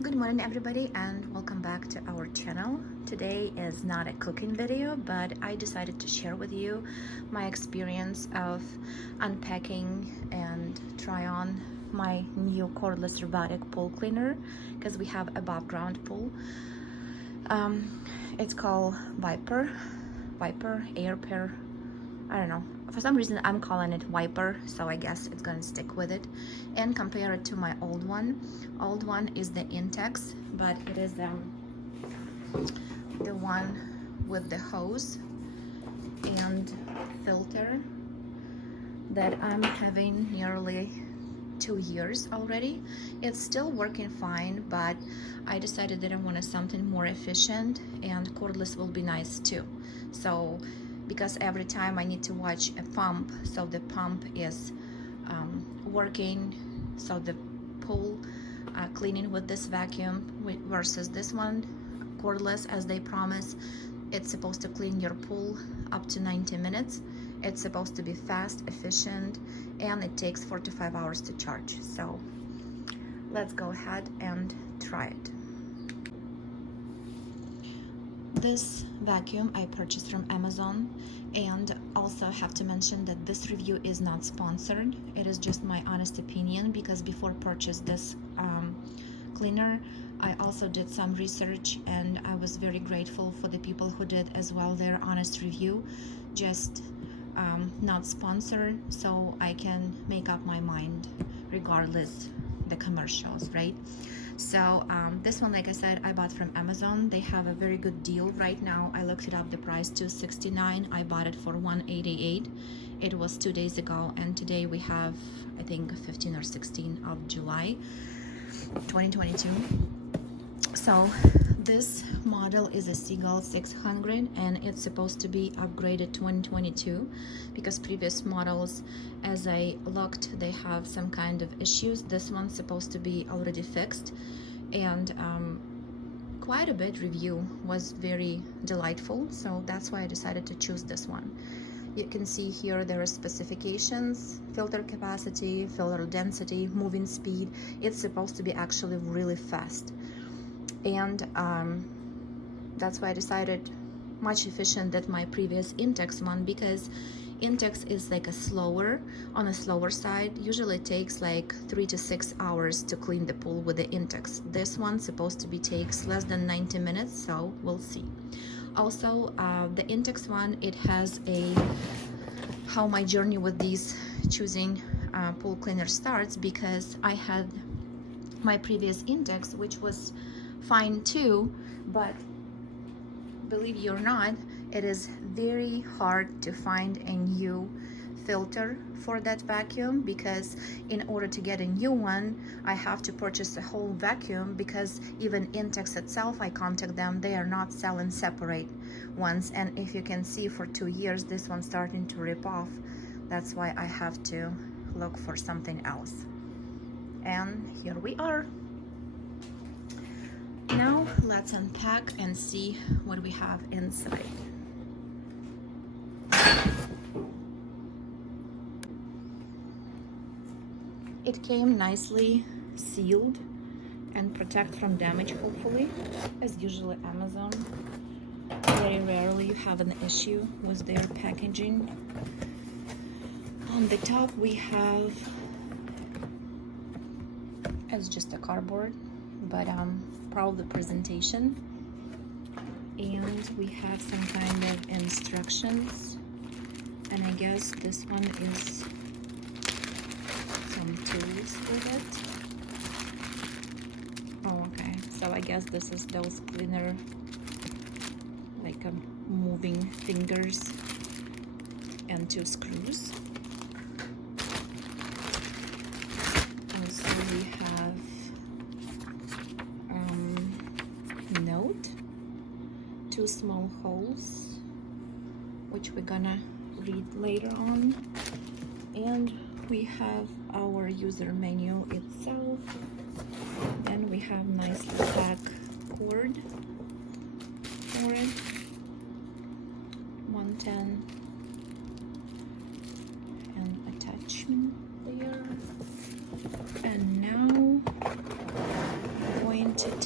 Good morning everybody and welcome back to our channel. Today is not a cooking video, but I decided to share with you my experience of unpacking and try on my new cordless robotic pool cleaner, because we have above ground pool. It's called Aiper Aiper, I don't know, for some reason I'm calling it Wiper, so I guess it's gonna stick with it. And compare it to my old one. Old one is the Intex, but it is the one with the hose and filter that I'm having nearly 2 years already. It's still working fine, but I decided that I wanted something more efficient, and cordless will be nice too. So because every time I need to watch a pump, so the pump is working, so the pool cleaning with this vacuum versus this one cordless, as they promise, it's supposed to clean your pool up to 90 minutes. It's supposed to be fast, efficient, and it takes 4 to 5 hours to charge. So let's go ahead and try it. This vacuum I purchased from Amazon, and also have to mention that this review is not sponsored. It is just my honest opinion, because before purchase this cleaner, I also did some research, and I was very grateful for the people who did as well their honest review. Just not sponsored, so I can make up my mind regardless the commercials, right? So this one, like I said, I bought from Amazon. They have a very good deal right now. I looked it up, the price $269. I bought it for $188. It was 2 days ago, and today we have, I think, 15 or 16 of July 2022. So this model is a Seagull 600, and it's supposed to be upgraded 2022, because previous models, as I looked, they have some kind of issues. This one's supposed to be already fixed, and quite a bit review was very delightful, so that's why I decided to choose this one. You can see here there are specifications: filter capacity, filter density, moving speed. It's supposed to be actually really fast, and that's why I decided much efficient than my previous Intex one, because Intex is like on a slower side. Usually it takes like 3 to 6 hours to clean the pool with the Intex. This one's supposed to be takes less than 90 minutes, so we'll see. Also, the Intex one, it has how my journey with these choosing pool cleaner starts, because I had my previous Intex, which was fine too, but believe you or not, it is very hard to find a new filter for that vacuum, because in order to get a new one, I have to purchase a whole vacuum, because even Intex itself, I contact them, they are not selling separate ones. And if you can see, for 2 years this one's starting to rip off. That's why I have to look for something else, and here we are. Now let's unpack and see what we have inside. It came nicely sealed and protect from damage, hopefully, as usually Amazon. Very rarely you have an issue with their packaging. On the top we have, it's just a cardboard, but probably presentation, and we have some kind of instructions, and I guess this one is some tools with it. Oh, okay, so I guess this is those cleaner, like moving fingers and 2 screws. Also we have note, 2 small holes, which we're gonna read later on, and we have our user manual itself, and we have nice black cord for it, 110, and attachment there. And now I'm going to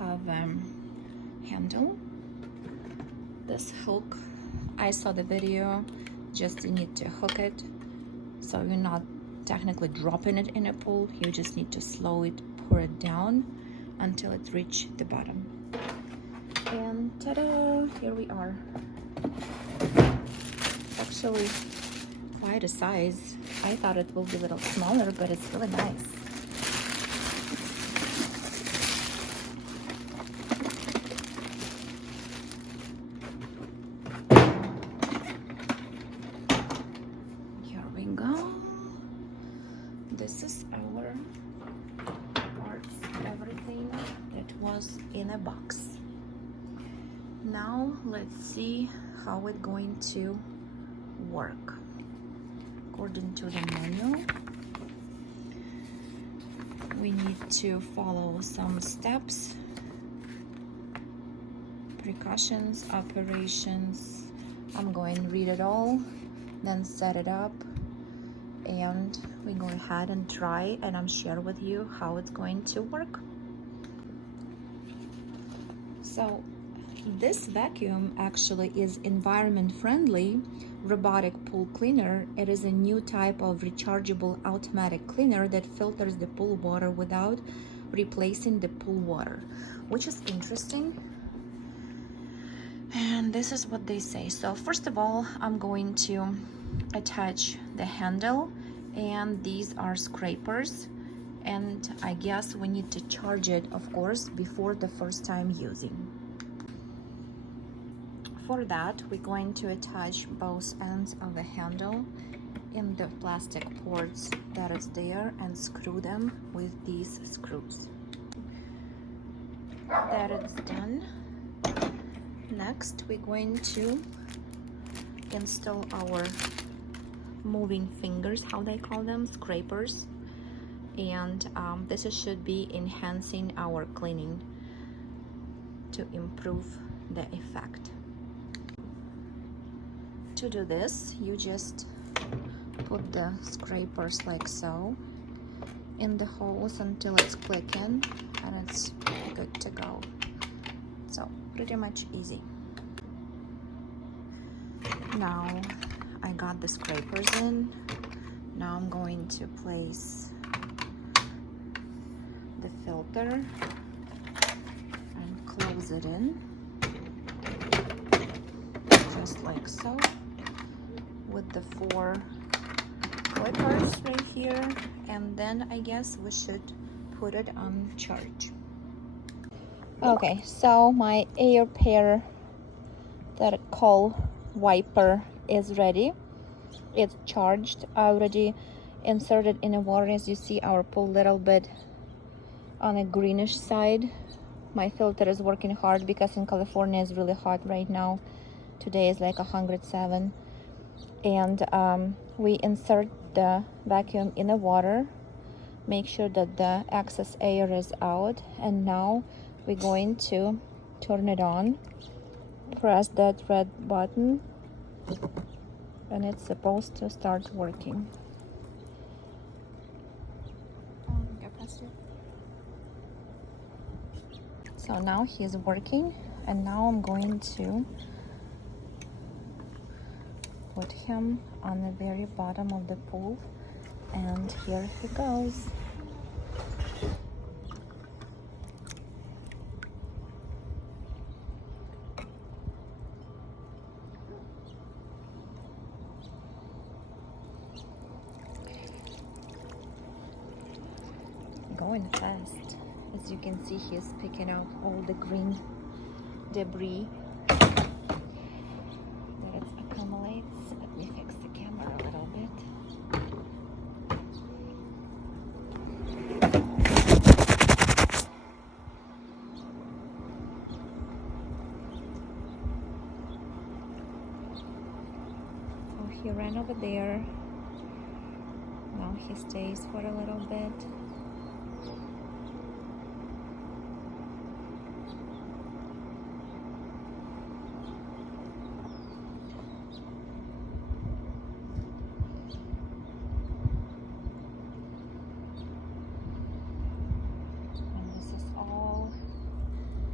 have handle. This hook, I saw the video, just you need to hook it, so you're not technically dropping it in a pool. You just need to slow it, pour it down until it reaches the bottom. And ta-da, here we are. Actually quite a size. I thought it will be a little smaller, but it's really nice. Here we go. This is our parts, everything that was in a box. Now let's see how it's going to work. According to the manual, we need to follow some steps, precautions, operations. I'm going to read it all, then set it up, and we go ahead and try, and I'm share with you how it's going to work. So this vacuum actually is environment friendly robotic pool cleaner. It is a new type of rechargeable automatic cleaner that filters the pool water without replacing the pool water, which is interesting. And this is what they say. So first of all, I'm going to attach the handle, and these are scrapers, and I guess we need to charge it, of course, before the first time using. For that, we're going to attach both ends of the handle in the plastic ports that is there and screw them with these screws. That is done. Next, we're going to install our moving fingers, how they call them, scrapers, and this should be enhancing our cleaning to improve the effect. To do this, you just put the scrapers like so in the holes until it's clicking, and it's good to go. So pretty much easy. Now I got the scrapers in. Now I'm going to place the filter and close it in, just like so, with the 4 clippers right here, and then I guess we should put it on charge. Okay, so my Aiper that I call wiper is ready. It's charged. I already inserted in the water. As you see, our pool a little bit on a greenish side. My filter is working hard because in California it's really hot right now. Today is like 107. And we insert the vacuum in the water, make sure that the excess air is out, and now we're going to turn it on. Press that red button and it's supposed to start working. So now he's working, and now I'm going to put him on the very bottom of the pool, and here he goes. Going fast. As you can see, he's picking up all the green debris that it accumulates. Let me fix the camera a little bit. So he ran over there. Now he stays for a little bit. And this is all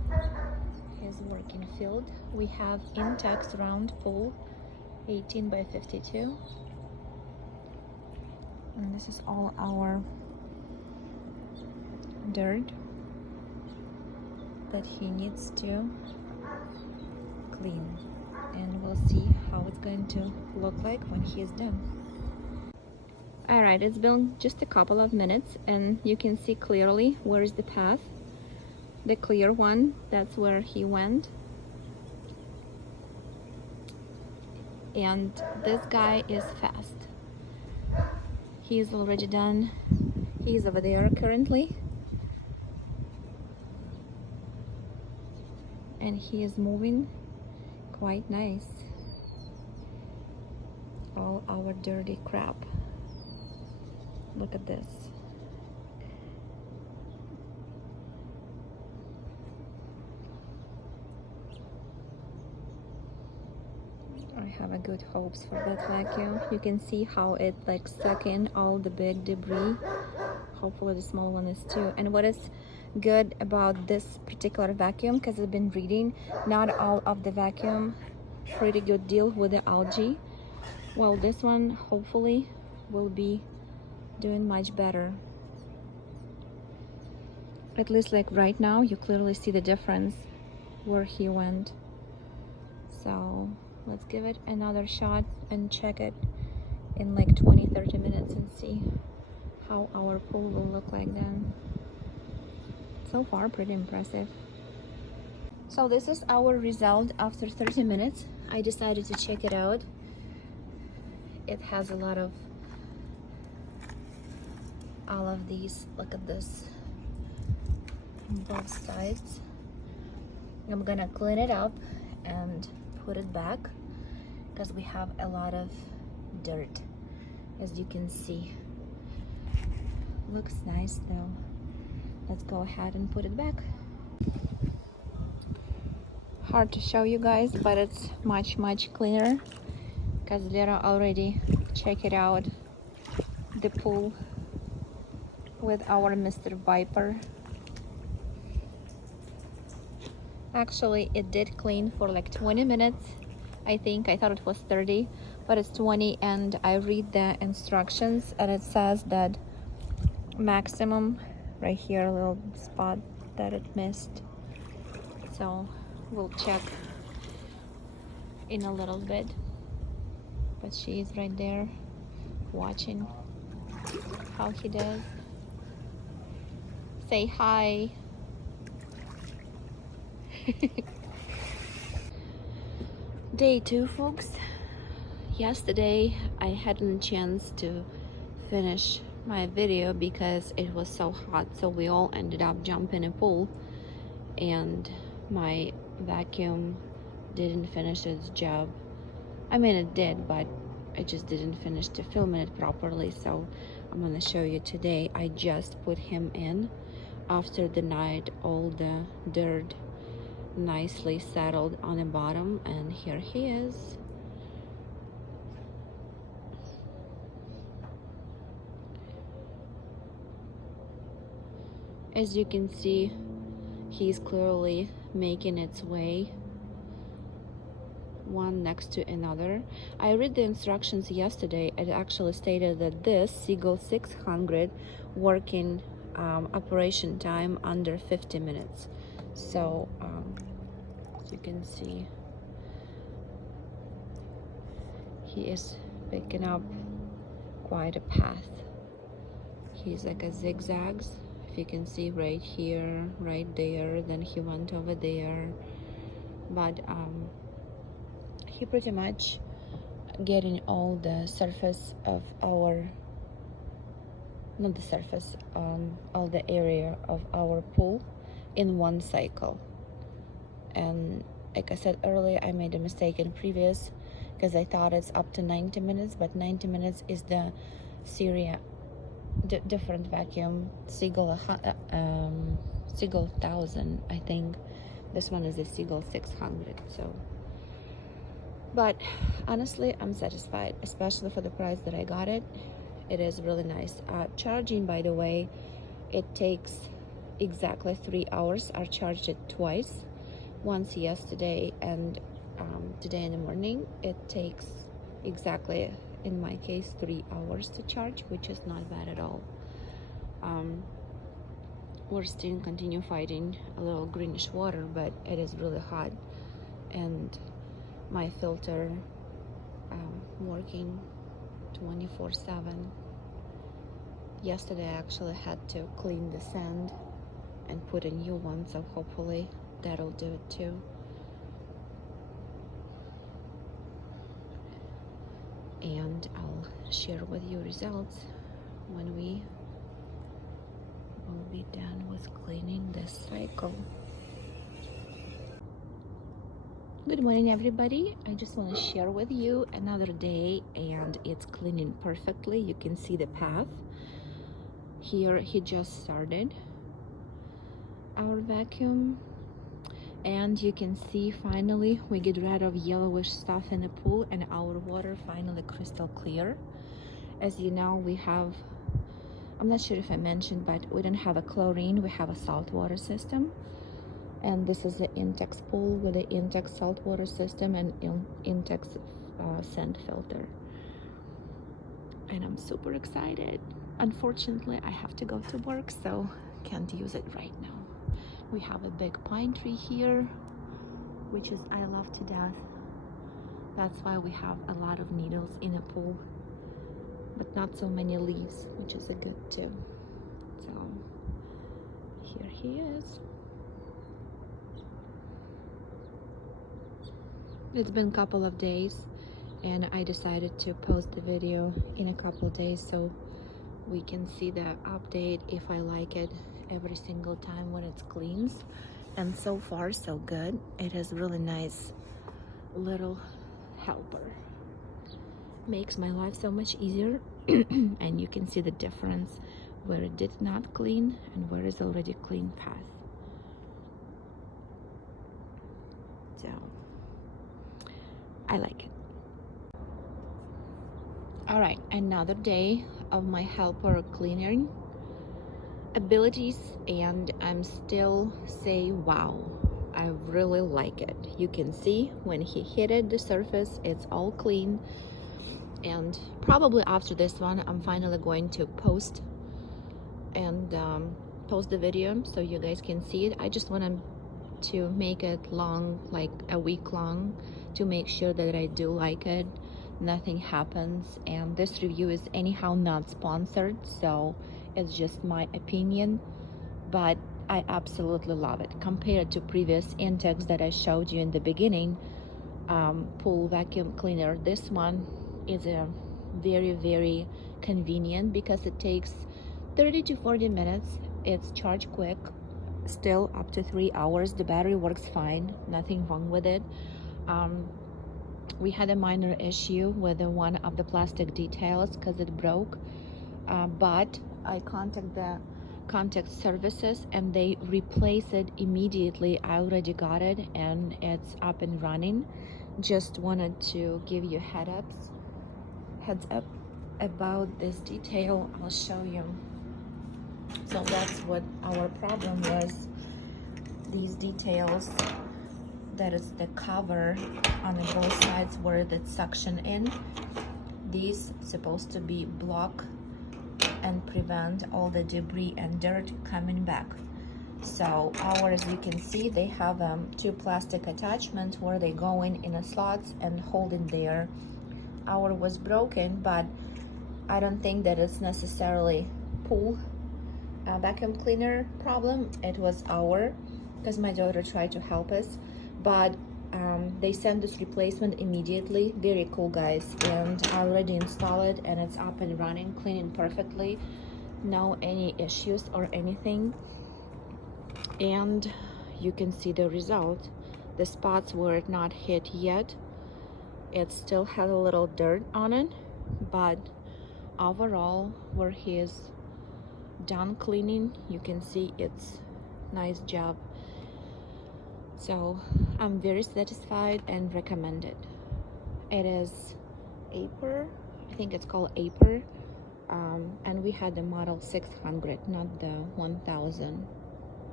working field. We have Intex round pool, 18 by 52. And this is all our dirt that he needs to clean. And we'll see how it's going to look like when he is done. Alright, it's been just a couple of minutes and you can see clearly where is the path. The clear one, that's where he went. And this guy is fast. He's already done. He's over there currently. And he is moving quite nice. All our dirty crap. Look at this. I have a good hopes for that vacuum. You can see how it like suck in all the big debris. Hopefully the small one is too. And what is good about this particular vacuum, because I've been reading, not all of the vacuum pretty good deal with the algae. Well, this one hopefully will be doing much better. At least like right now you clearly see the difference where he went. So let's give it another shot and check it in like 20-30 minutes and see how our pool will look like then. So far pretty impressive. So this is our result after 30 minutes. I decided to check it out. It has a lot of all of these. Look at this on both sides. I'm gonna clean it up and put it back because we have a lot of dirt, as you can see. Looks nice though. Let's go ahead and put it back. Hard to show you guys, but it's much cleaner because Lera already checked it out, the pool with our Mr. Viper. Actually, it did clean for like 20 minutes. I think I thought it was 30, but it's 20, and I read the instructions and it says that maximum right here, a little spot that it missed. So we'll check in a little bit, but she is right there watching how he does. Say hi. Day 2, folks. Yesterday I hadn't a chance to finish my video because it was so hot, so we all ended up jumping in a pool and my vacuum didn't finish its job. I mean, it did, but I just didn't finish to film it properly. So I'm gonna show you today. I just put him in after the night, all the dirt nicely settled on the bottom, and here he is. As you can see, he's clearly making its way one next to another. I read the instructions yesterday. It actually stated that this Seagull 600 working operation time under 50 minutes. So as you can see, he is picking up quite a path. He's like a zigzags. If you can see right here, right there, then he went over there. But he pretty much getting all the surface of our, not the surface, all the area of our pool in one cycle. And like I said earlier, I made a mistake in previous because I thought it's up to 90 minutes, but 90 minutes is the Syria different vacuum, Seagull 1000, I think. This one is the Seagull 600. So, but honestly, I'm satisfied, especially for the price that I got it. It is really nice. Charging, by the way, it takes exactly 3 hours. I charged it twice once yesterday and today in the morning. It takes exactly, in my case, 3 hours to charge, which is not bad at all. We're still continue fighting a little greenish water, but it is really hot, and my filter working 24/7. Yesterday I actually had to clean the sand and put a new one, so hopefully that'll do it too. And I'll share with you results when we will be done with cleaning this cycle. Good morning, everybody. I just want to share with you another day, and it's cleaning perfectly. You can see the path here. He just started our vacuum, and you can see finally we get rid of yellowish stuff in the pool, and our water finally crystal clear. As you know, we have, I'm not sure if I mentioned, but we don't have a chlorine, we have a saltwater system. And this is the Intex pool with the Intex saltwater system and Intex sand filter. And I'm super excited. Unfortunately, I have to go to work, so can't use it right now. We have a big pine tree here, which is I love to death. That's why we have a lot of needles in the pool, but not so many leaves, which is a good too. So here he is. It's been a couple of days, and I decided to post the video in a couple of days so we can see the update if I like it every single time when it cleans. And so far so good. It is really nice little helper. Makes my life so much easier. And you can see the difference where it did not clean and where is already clean path. So I like it. All right, another day of my helper cleaning abilities, and I'm still say wow, I really like it. You can see when he hit it, the surface, it's all clean. And probably after this one, I'm finally going to post and post the video so you guys can see it. I just wanted to make it long, like a week long, to make sure that I do like it, nothing happens. And this review is anyhow not sponsored, so it's just my opinion, but I absolutely love it. Compared to previous Intex that I showed you in the beginning, pool vacuum cleaner, this one is a very convenient because it takes 30 to 40 minutes. It's charged quick, still up to 3 hours. The battery works fine, nothing wrong with it. We had a minor issue with one of the plastic details because it broke, but I contacted the contact services and they replace it immediately. I already got it and it's up and running. Just wanted to give you heads up about this detail. I'll show you. So that's what our problem was. These details, that is the cover on the both sides where the suction in. These supposed to be block and prevent all the debris and dirt coming back. So ours, you can see they have two plastic attachments where they go in the slots and hold it there. Our was broken, but I don't think that it's necessarily pool vacuum cleaner problem. It was our, because my daughter tried to help us, but they sent this replacement immediately. Very cool, guys, and I already installed it and it's up and running, cleaning perfectly, no any issues or anything. And you can see the result. The spots where it not hit yet, it still had a little dirt on it, but overall where he is done cleaning, you can see it's nice job. So I'm very satisfied and recommend it. It is Aiper, I think it's called Aiper, and we had the model 600, not the 1000.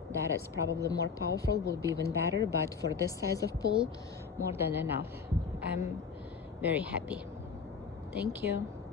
that is probably more powerful, will be even better, but for this size of pool, more than enough. I'm very happy. Thank you.